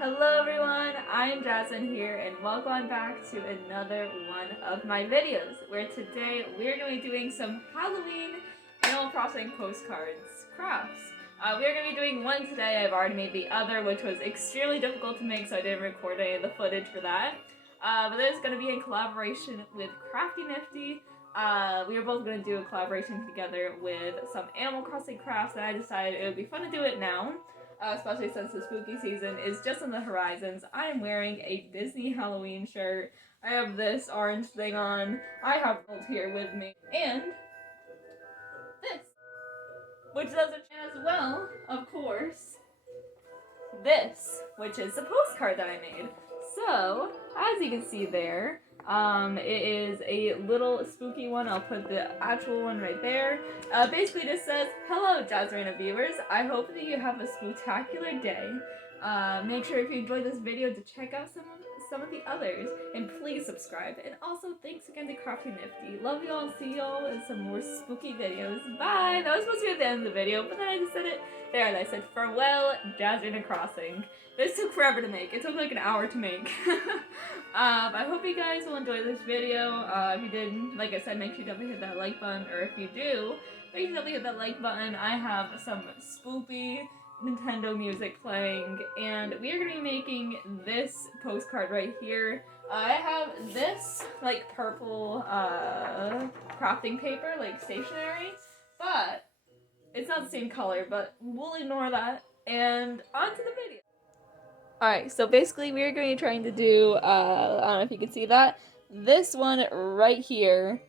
Hello everyone, I am Jazurina here and welcome back to another one of my videos where today we're going to be doing some Halloween Animal Crossing postcards crafts. We are going to be doing one today. I've already made the other, which was extremely difficult to make, so I didn't record any of the footage for that. But there's going to be in collaboration with Crafty Nifty. We are both going to do a collaboration together with some Animal Crossing crafts, and I decided it would be fun to do it now. Especially since the spooky season is just on the horizons. I am wearing a Disney Halloween shirt. I have this orange thing on. I have Bolt here with me. And this, which does it as well, of course, this, which is the postcard that I made. So, as you can see there, it is a little spooky one. I'll put the actual one right there. Basically just says, "Hello, Jazurina viewers. I hope that you have a spooktacular day. Make sure if you enjoyed this video to check out some of the others, and please subscribe. And also, thanks again to Crafty Nifty. Love y'all. See y'all in some more spooky videos. Bye." That was supposed to be at the end of the video, but then I just said it there, and I said, "Farewell, Jazurina Crossing." This took forever to make. It took like an hour to make. I hope you guys will enjoy this video. If you did, like I said, make sure you definitely hit that like button, or if you do, make sure you definitely hit that like button. I have some spoopy Nintendo music playing, and we are going to be making this postcard right here. I have this, like, purple, crafting paper, like, stationery, but it's not the same color, but we'll ignore that, and on to the video. Alright, so basically we are going to be trying to do, I don't know if you can see that, this one right here.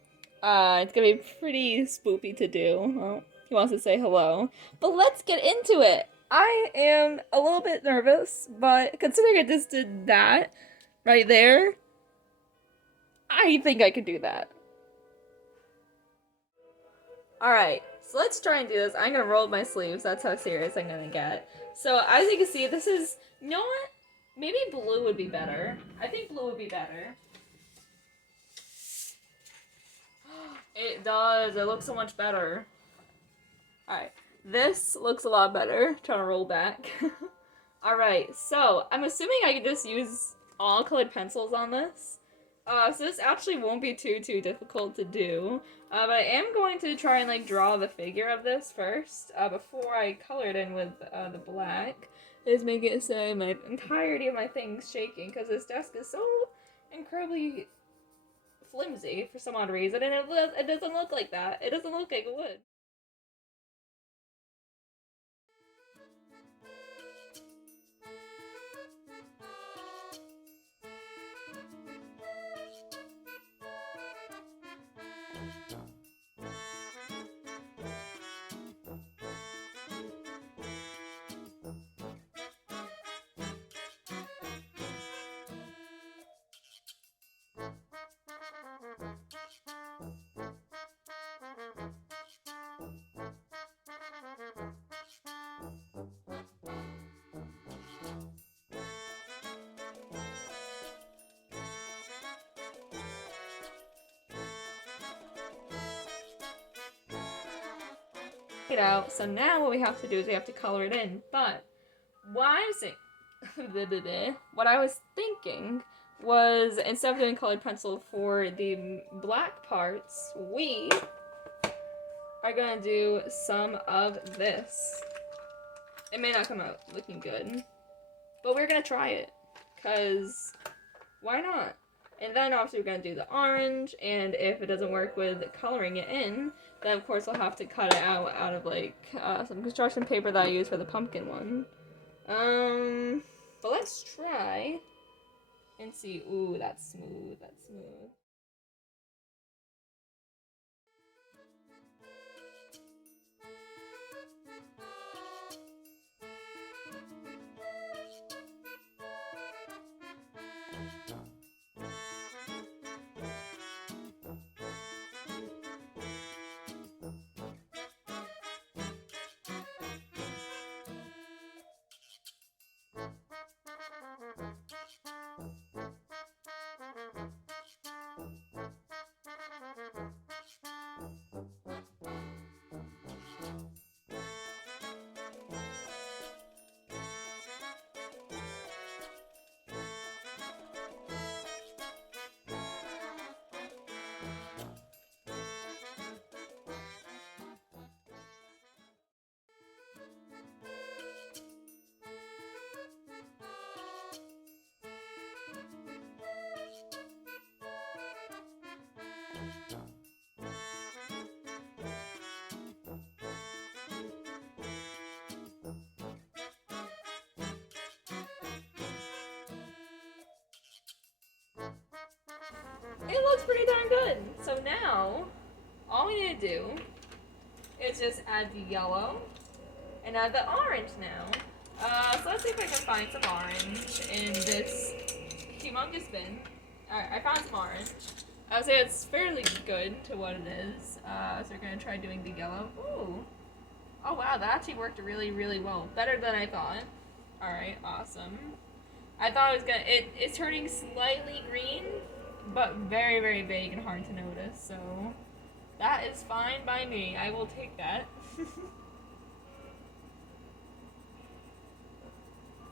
It's going to be pretty spoopy to do. Well, he wants to say hello. But let's get into it! I am a little bit nervous, but considering I just did that right there, I think I could do that. Alright, so let's try and do this. I'm gonna roll up my sleeves. That's how serious I'm gonna get. So, as you can see, this is... You know what? Maybe blue would be better. I think blue would be better. It does. It looks so much better. Alright. This looks a lot better. Trying to roll back. Alright, so I'm assuming I can just use all colored pencils on this. So this actually won't be too difficult to do. But I am going to try and like draw the figure of this first, before I color it in with the black. Is make it so my entirety of my thing's shaking because this desk is so incredibly flimsy for some odd reason, and it doesn't look like that. It doesn't look like it would. It out. So now what we have to do is we have to color it in. But what I'm saying, what I was thinking was instead of doing colored pencil for the black parts, we are gonna do some of this. It may not come out looking good, but we're gonna try it, cause why not? And then obviously we're gonna do the orange, and if it doesn't work with coloring it in, then of course I'll have to cut it out of like some construction paper that I use for the pumpkin one. But let's try and see. Ooh, that's smooth, that's smooth. it looks pretty darn good. So now, all we need to do is just add the yellow and add the orange now. So let's see if I can find some orange in this humongous bin. Alright, I found some orange. I would say it's fairly good to what it is. So we're gonna try doing the yellow. Ooh. Oh wow, that actually worked really, really well. Better than I thought. Alright, awesome. I thought it was it's turning slightly green, but very, very vague and hard to notice, so that is fine by me. I will take that.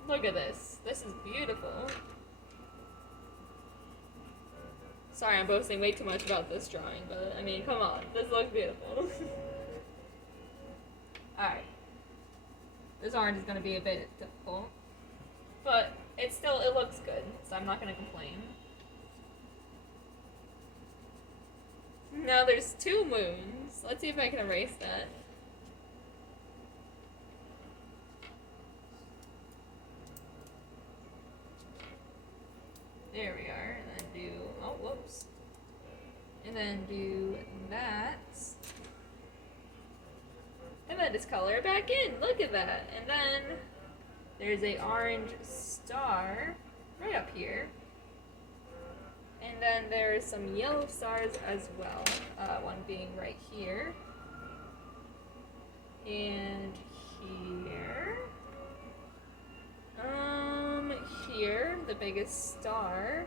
Look at this. This is beautiful. Sorry, I'm boasting way too much about this drawing, but I mean, come on. This looks beautiful. Alright. This orange is going to be a bit difficult, but it looks good, so I'm not going to complain. Now there's 2 moons. Let's see if I can erase that. There we are, and then do, oh whoops. And then do that. And then just color it back in, look at that. And then there's a orange star right up here. And then there's some yellow stars as well. One being right here. And here. Here, the biggest star.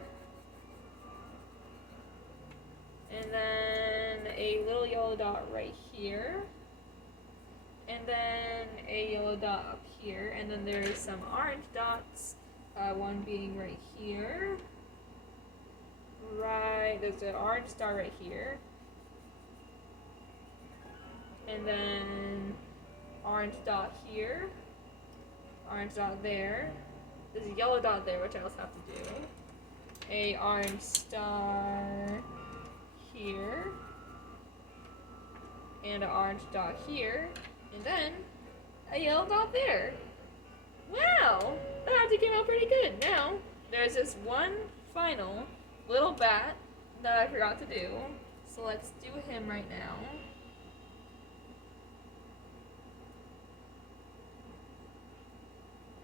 And then a little yellow dot right here. And then a yellow dot up here. And then there's some orange dots. One being right here. Right, there's an orange star right here. And then orange dot here. Orange dot there. There's a yellow dot there, which I also have to do. A orange star here. And an orange dot here. And then a yellow dot there. Wow! That actually came out pretty good. Now, there's this one final little bat that I forgot to do. So let's do him right now.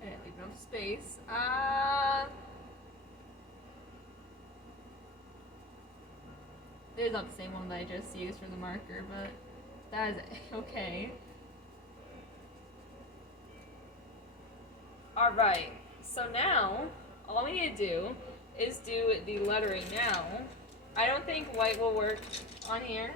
I didn't leave enough space. There's not the same one that I just used for the marker, but that is okay. Alright, so now, all we need to do is do the lettering now. I don't think white will work on here.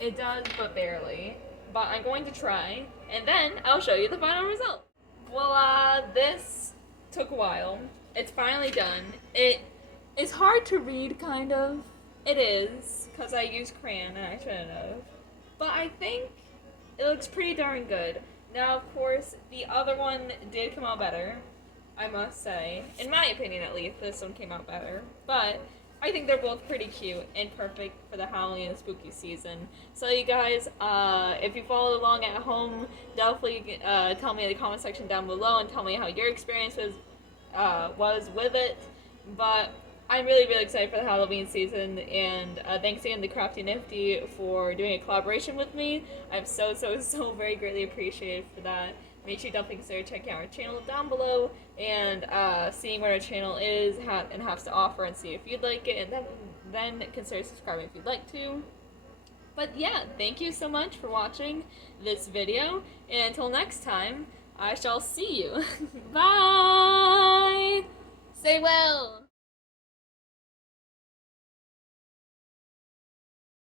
It does, but barely. But I'm going to try, and then I'll show you the final result. Well, this took a while. It's finally done. It's hard to read, kind of. It is, because I use crayon, and I shouldn't have. But I think it looks pretty darn good. Now, of course, the other one did come out better, I must say. In my opinion, at least, this one came out better. But I think they're both pretty cute and perfect for the Halloween and spooky season. So you guys, if you followed along at home, definitely tell me in the comment section down below and tell me how your experience was with it. But I'm really, really excited for the Halloween season, and thanks again to Crafty Nifty for doing a collaboration with me. I'm so very greatly appreciated for that. Make sure you definitely consider checking out our channel down below and seeing what our channel is and has to offer, and see if you'd like it, and then consider subscribing if you'd like to. But yeah, thank you so much for watching this video, and until next time, I shall see you. Bye! Stay well!